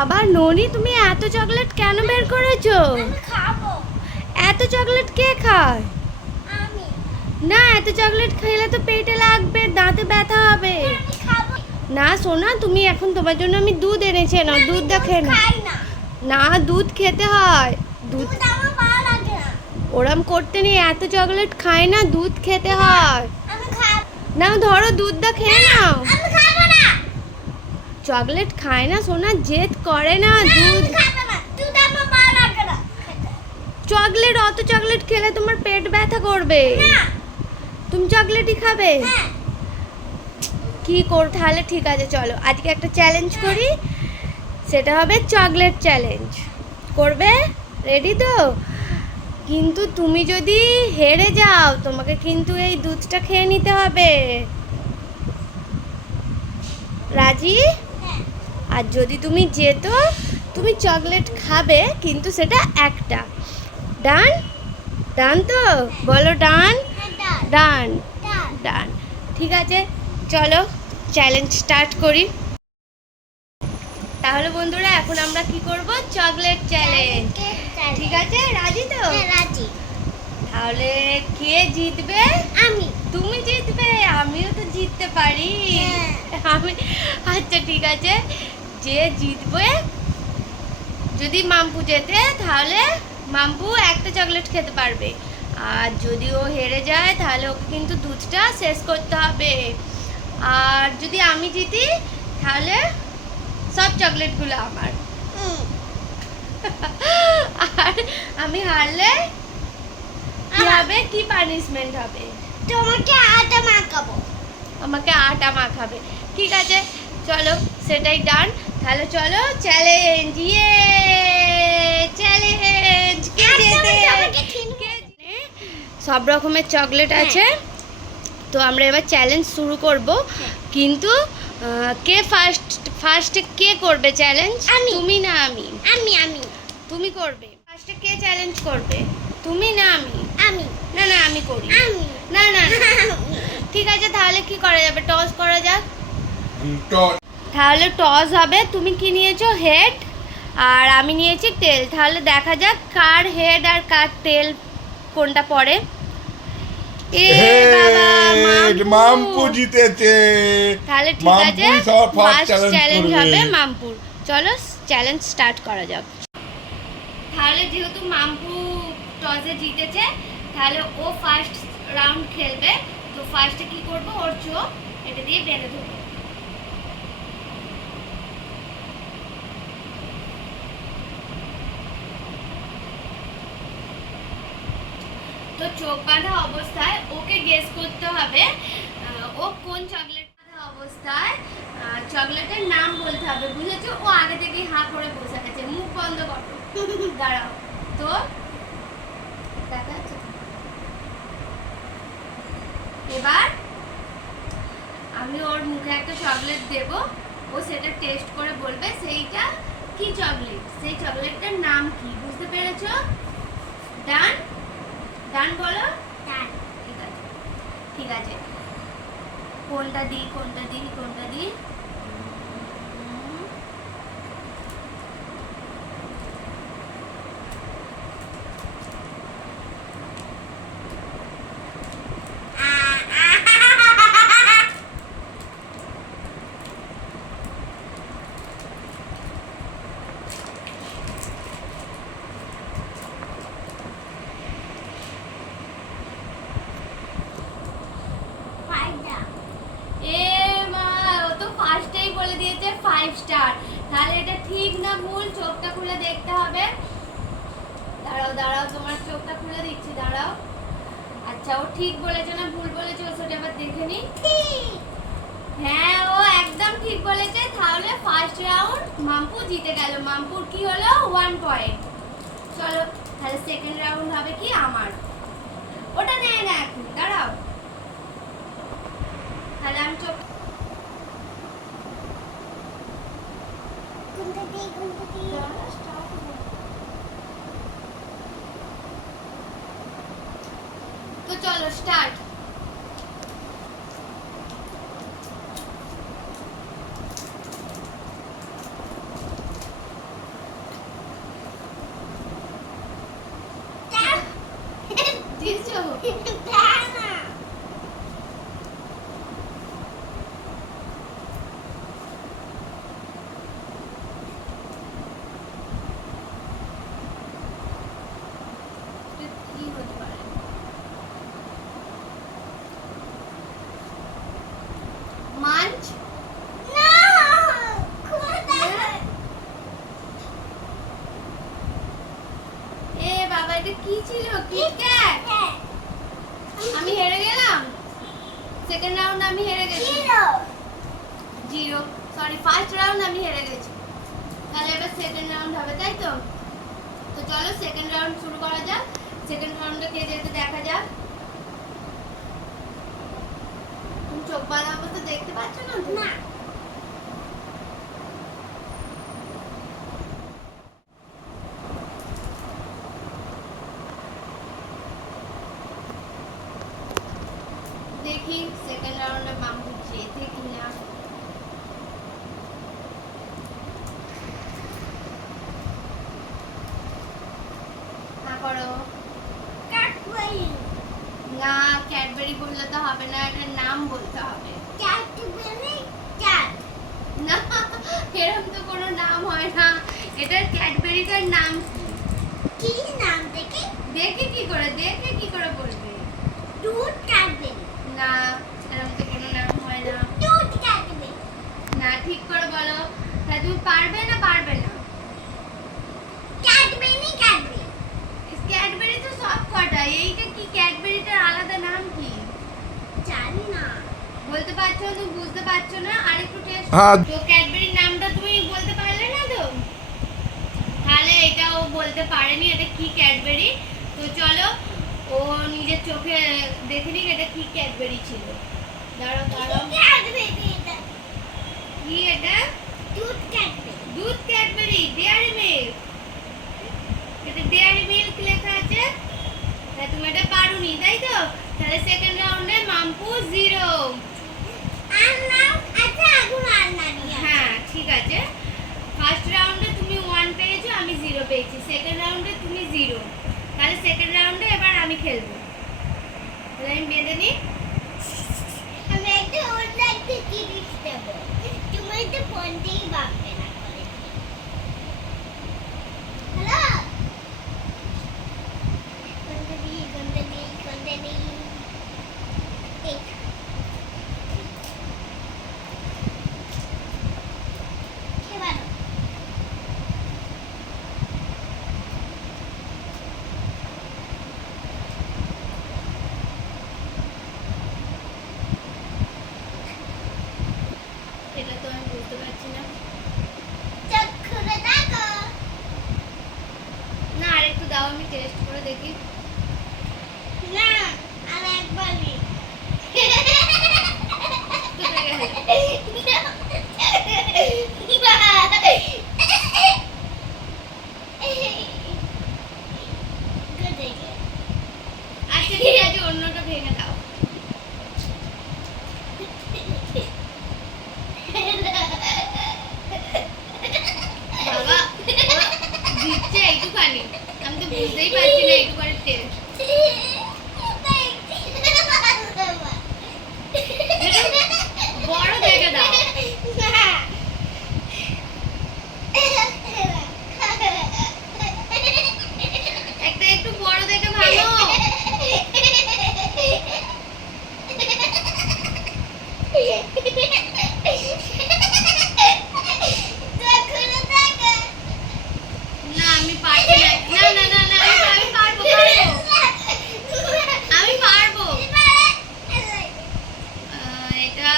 বাবা ননি, তুমি এত চকলেট কেন বের করেছো? এত চকলেট কে খায়? না, এত চকলেট খেলে তো পেটে লাগবে, দাঁতে ব্যথা হবে। না সোনা, তুমি এখন তোমার জন্য আমি দুধ এনেছি, না দুধ দেখে না, দুধ খেতে হয়। দুধ ওরম করতে নেই, এত চকলেট খায় না, দুধ খেতে হয়। না ধরো, দুধটা খেয়ে নাও। চকলেট খায় না সোনা, জেদ করে না। দুধ চকলেট, অত চকলেট খেলে তোমার পেট ব্যথা করবে। তুমি চকলেটই খাবে? কি কর তাহলে, ঠিক আছে চলো আজকে একটা চ্যালেঞ্জ করি, সেটা হবে চকলেট চ্যালেঞ্জ। করবে? রেডি তো? কিন্তু তুমি যদি হেরে যাও, তোমাকে কিন্তু এই দুধটা খেয়ে নিতে হবে। রাজি? আর যদি তুমি যেতো, তুমি চকলেট খাবে, কিন্তু সেটা একটা। ডান? ডান তো? বলো ডান। ডান ডান। ঠিক আছে, চলো চ্যালেঞ্জ স্টার্ট করি। তাহলে বন্ধুরা, এখন আমরা কি করব? Chocolate challenge. ঠিক আছে, রাজি তো? রাজি। তাহলে কে জিতবে? আমি। তুমি জিতবে? আমিও তো জিততে পারি। আমি, আচ্ছা ঠিক আছে, যে জিতবে, যদি মাম্পু জেতে তাহলে মাম্পু একটা চকলেট খেতে পারবে, আর যদি ও হেরে যায় তাহলে ওকে কিন্তু দুধটা শেষ করতে হবে। আর যদি আমি জিতি তাহলে সব চকলেটগুলো আমার। আর আমি হারলে কি হবে? কি পানিশমেন্ট হবে? তোমাকে আটা মাখাবো। আমাকে আটা মাখাবে। ঠিক আছে চলো, সেটাই ডান। তাহলে চলো চ্যালেঞ্জ। ইয়ে চ্যালেঞ্জ। কে জেতে? সব রকমের চকলেট আছে, তো আমরা এবার চ্যালেঞ্জ শুরু করব। কিন্তু কে ফার্স্টে কে করবে চ্যালেঞ্জ? তুমি না আমি? আমি। তুমি করবে। ফার্স্টে কে চ্যালেঞ্জ করবে? তুমি না আমি? আমি। না না, আমি করি। আমি। না না না। ঠিক আছে, তাহলে কি করা যাবে? টস করা যাক। তাহলে টস হবে। তুমি কি নিয়েছো? হেড। আর আমি নিয়েছি টেল। তাহলে দেখা যাক কার হেড আর কার টেল কোনটা পড়ে। মাম্পু জিতেছে। তাহলে ঠিক আছে, ফার্স্ট চ্যালেঞ্জ হবে মাম্পুর। চলো চ্যালেঞ্জ স্টার্ট করা যাক। তাহলে যেহেতু মাম্পু টসে জিতেছে, তাহলে ও ফার্স্ট রাউন্ড খেলবে। তো ফার্স্টে কি করব? ওর চোখ এটা দিয়ে বেঁধে দেবো। তো চোখ বাঁধা অবস্থায় ওকে গেস করতে হবে ও কোন চকলেট। বাঁধা অবস্থায় চকলেটের নাম বলতে হবে, বুঝেছো? ও আগে থেকেই হাঁ করে বসে গেছে, মুখ বন্ধ করো। দাঁড়াও তো, দেখা যাচ্ছে? এবার আমি ওর মুখে একটা চকলেট দেব, ও সেটা টেস্ট করে বলবে সেইটা কি চকলেট, সেই চকলেটটার নাম কি। বুঝতে পেরেছো? ডান? ডান বলো। ঠিক আছে, ঠিক আছে। কোনটা দিই, কোনটা দিই, কোনটা দিই? বলে দিয়েছে 5 স্টার। তাহলে এটা ঠিক না ভুল? চোখটা খুলে দেখতে হবে। দাঁড়াও দাঁড়াও, তোমার চোখটা খুলে দিচ্ছি, দাঁড়াও। আচ্ছা, ও ঠিক বলেছে না ভুল বলেছে সেটা এবার দেখে নি। হ্যাঁ, ও একদম ঠিক বলেছে। তাহলে ফার্স্ট রাউন্ড মাম্পু জিতে গেল। মাম্পুর কি হলো? 1 পয়েন্ট। চলো তাহলে সেকেন্ড রাউন্ড হবে কি আমার। ওটা নেয় না এখন, দাঁড়াও। তাহলে আমি চোখ, তো চলো স্টার্ট। না কি হতে পারে? মাঞ্চ? না কোথায় এ বাবা, এটা কি ছিল? কিটক্যাট? আমি হেরে গেলাম। সেকেন্ড রাউন্ড আমি হেরে গেছি। জিরো, সরি, ফার্স্ট রাউন্ড আমি হেরে গেছি। তাহলে এবার সেকেন্ড রাউন্ড হবে, তাই তো? তো চলো সেকেন্ড রাউন্ড শুরু করা যাক। সেকেন্ড রাউন্ডে কে যেতে দেখা যাক। তুমি চোখ বাঁধা অবস্থা দেখতে পাচ্ছ না তো? না দেখি সেকেন্ড রাউন্ডে মামু যেতে কিনা। না করো। ক্যাডবেরি না, ক্যাডবেরি বললে তো হবে না, এটার নাম বলতে হবে। ক্যাডবেরি ক্যাট না, এরকম তো কোনো নাম হয় না। এটার ক্যাডবেরিটার নাম কি? কি নাম দেখি দেখে কি করে বলবে? দুধ ক্যাডবেরি না, এরকম তো কোনো নাম হয় না। দুধ ক্যাডবেরি না, ঠিক করে বলো। তাহলে তুমি পারবে না? ক্যাডবেরি ক্যাডবেরি ক্যাডবেরি তো সব কটা। এইটা কি ক্যাডবেরিটার আলাদা নাম কি? জানি না বলতে পারছো না? তুমি বুঝতে পারছো না? আরেকটু টেস্ট। হ্যাঁ। তো ক্যাডবেরির নামটা তুমি বলতে পারলে না তো? তাহলে এটা ও বলতে পারেনি এটা কি ক্যাডবেরি। তো চলো ও নিজের চোখে দেখে নিক এটা কি ক্যাডবেরি ছিল। দাঁড়াও। ক্যাডবেরি এটা কি এটা? দুধ ক্যাডবেরি দুধ ক্যাডবেরি, ডেয়ারি মিল্ক। এটা ডেয়ারি মিল্ক লেখা আছে। তাহলে তুমি এটা পারোনি, তাই তো? তাহলে সেকেন্ড রাউন্ডে মাম্পু জিরো। আর নাম আচ্ছা এখন আর না নিয়ে হ্যাঁ, ঠিক আছে। ফার্স্ট রাউন্ডে তুমি 1 পেয়েছো, আমি 0 পেয়েছি। সেকেন্ড রাউন্ডে তুমি 0। তাহলে সেকেন্ড রাউন্ডে এবার আমি খেলবো। তাহলে আমি বেঁধে নিই। আমি একটা অন্য একটা জিনিস দেবো তুমি তো ফোনটাই ভাববে না করে হ্যালো কোনটা নেই এই এবার এটা তো আমি বুঝতে পারছি না। চোখ খুলে দেখো না, আরেকটু দাও, আমি টেস্ট করে দেখি। না আর একবার নেই কোথায় গেল? আচ্ছা, ঠিক আছে, অন্যটা ভেঙে দাও। বাবা, ও দিচ্ছে এইটুখানি। আমি তো বুঝতেই পারছি না এইটুখানি টেস্ট। বড় দেখে দাও। একটা একটু বড় দেখে ভালো। না, আমি পারছি না। না, আমি পারবো। আমি পারবো। এটা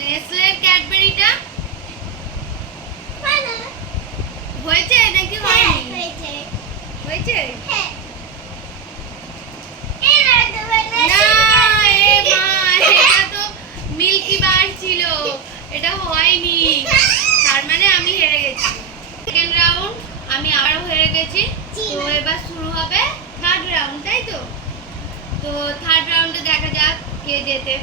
নেসলের ক্যাডবেরিটা হয়েছে নাকি হয়নি? হয়েছে? না, এ মা, এটা তো মিল্কি বার ছিল। এটা হয়নি। তার মানে আমি হেরে গেছি। সেকেন্ড রাউন্ড আমি আবারও হেরে গেছি। তো এবার শুরু হবে থার্ড রাউন্ড, তাই তো? তো থার্ড রাউন্ডে দেখা যাক কে জেতে।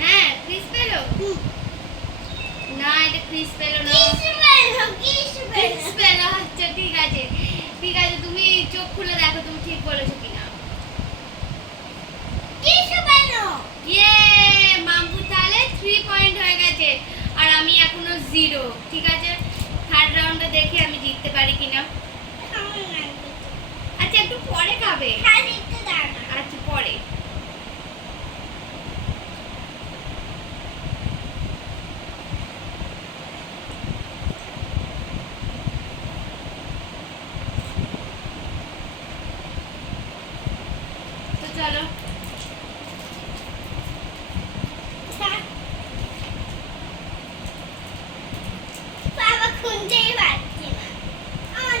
হ্যাঁ ক্রিস পেলো না, এটা ক্রিস পেলো না। ক্রিস পেলো, আচ্ছা ঠিক আছে ঠিক আছে, তুমি চোখ খুলে দেখো তুমি ঠিক বলেছো কিনা। ইয়ে, মাম্পু তাহলে 3 পয়েন্ট হয়ে গেছে আর আমি এখনো 0। ঠিক আছে, থার্ড রাউন্ডে দেখি আমি জিততে পারি কিনা। আচ্ছা একটু পরে খাবে, আচ্ছা পরে। তো চলো বাবা খুঁজেই পাচ্ছি না। আমার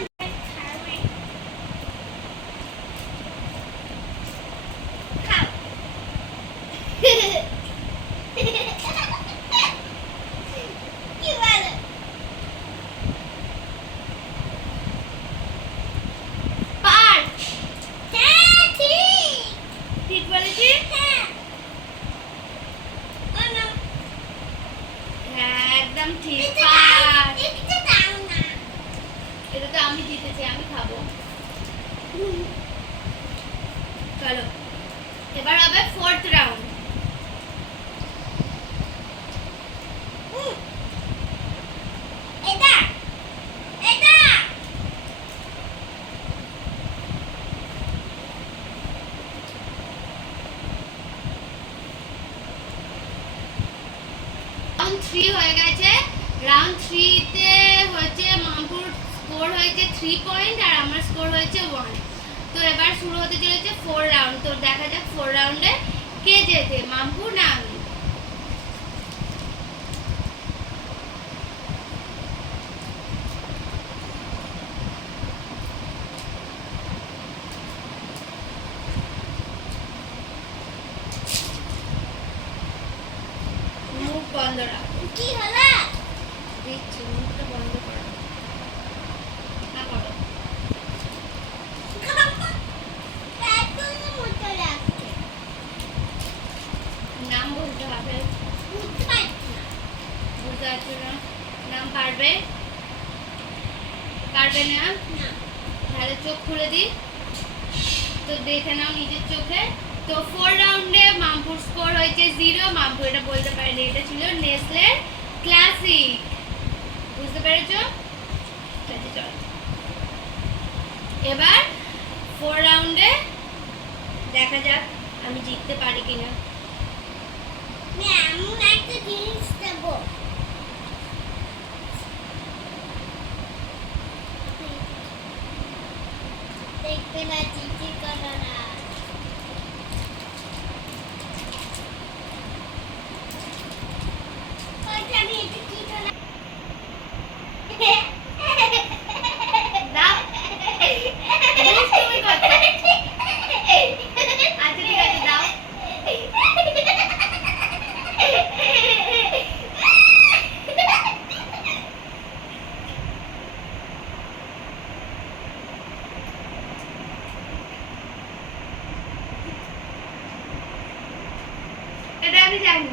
খাবে। খাও। কি বলো? পার, হ্যাঁ, ঠিক। ঠিক বলেছি। হ্যাঁ। ও না, হ্যাঁ একদম ঠিক, একটু পার। দাও, একটু দাও না। এটা তো আমি জিতেছি, আমি খাবো। চলো এবার হবে 4th রাউন্ড। এটা, এটা। রাউন্ড 3 হয়ে গেছে। রাউন্ড 3 তে হচ্ছে মামপুর স্কোর হয়েছে 3 পয়েন্ট আর আমার স্কোর হয়েছে 1। তো এবার শুরু হতে চলেছে 4 রাউন্ড। তো দেখা যাক 4 রাউন্ডে কে জেতে, মামপুর না আমি। মুখ বন্ধ রাখো, কি হলো? দিচ্ছি, মুখটা বন্ধ করো, না করো। কার্টুনের মতো লাগছে। নাম বলতে হবে, বুঝতে পারছি না। বুঝতে পারছো না? নাম পারবে? পারবে না? না। তাহলে চোখ খুলে দিই, তো দেখে নাও নিজের চোখে। তো 4 রাউন্ডে মামপুর স্কোর হয়েছে 0। মামপুর এটা বলতে পারেনি, এটা ছিল নেসলে ক্লাসিক। বুঝতে পেরেছো? ঠিক আছে, চলো এবার 4 রাউন্ডে দেখা যাক আমি জিততে পারি কিনা। আমি এমন একটা জিনিস দেবো। দেখতে পাচ্ছি কি করো না। ওইটা আমি এটা কি করো? দাও। দুষ্টুমি করছো। আচ্ছা ঠিক আছে, দাও। এটা আমি জানি।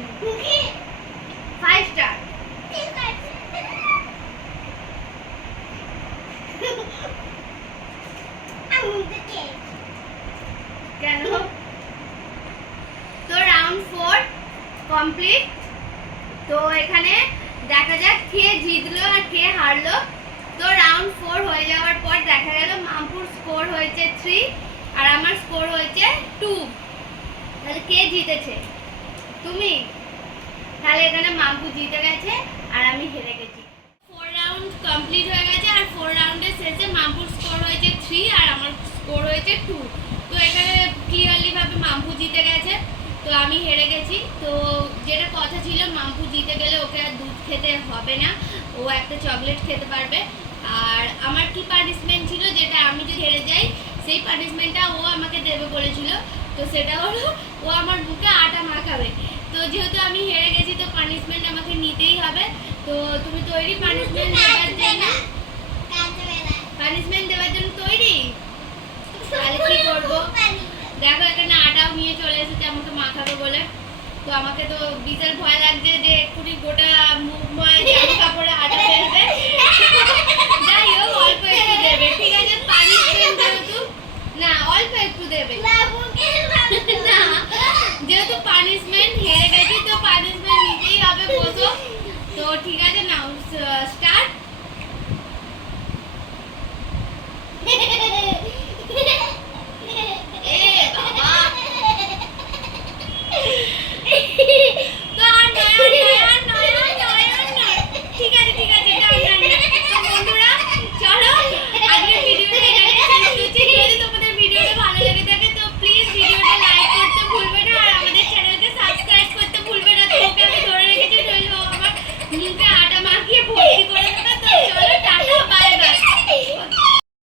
5 স্টার। ঠিক আছে। আমি দেখে কেন? তো রাউন্ড 4 কমপ্লিট। তো এখানে দেখা যাক কে জিতলো আর কে হারলো। তো রাউন্ড 4 হয়ে যাওয়ার পর দেখা গেল মামপুর স্কোর হয়েছে 3 আর আমার স্কোর হয়েছে 2। তাহলে কে জিতেছে? তুমি। তাহলে এখানে মামপু জিতে গেছে আর আমি হেরে গেছি। 4 রাউন্ড কমপ্লিট হয়ে গেছে আর 4 রাউন্ডের শেষে মামপুর স্কোর হয়েছে 3 আর আমার স্কোর হয়েছে 2। তো এখানে ক্লিয়ারলি ভাবে মামপু জিতে গেছে, তো আমি হেরে গেছি। তো যেটা কথা ছিল, মামপু জিতে গেলে ওকে আর দুধ খেতে হবে না, ও একটা চকলেট খেতে পারবে। আর আমার কি পানিশমেন্ট ছিল, যেটা আমি যদি হেরে যাই সেই পানিশমেন্টটা ও আমাকে দেবে বলেছিল। তো সেটা হলো ও আমার মুখে আটা মাখাবে। তো যেহেতু আমি হেরে গেছি তো পানিশমেন্ট আমাকে নিতেই হবে। তো তুমি তৈরি পানিশমেন্ট দেওয়ার জন্য? পানিশমেন্ট দেওয়ার জন্য তৈরি? তাহলে কি করবো? দেখো এখানে আটাও নিয়ে চলে এসেছে আমাকে মাখাবে বলে। তো আমাকে তো বিশাল ভয় লাগছে যে এক্ষুনি গোটা মুখময় জামা কাপড়ে আটা ফেলবে। যাই হোক অল্প একটু দেবে, ঠিক আছে? পানিশমেন্ট যেহেতু, না অল্প একটু দেবে না, যেহেতু পানিশমেন্ট হেরে গেছি তো পানিশমেন্ট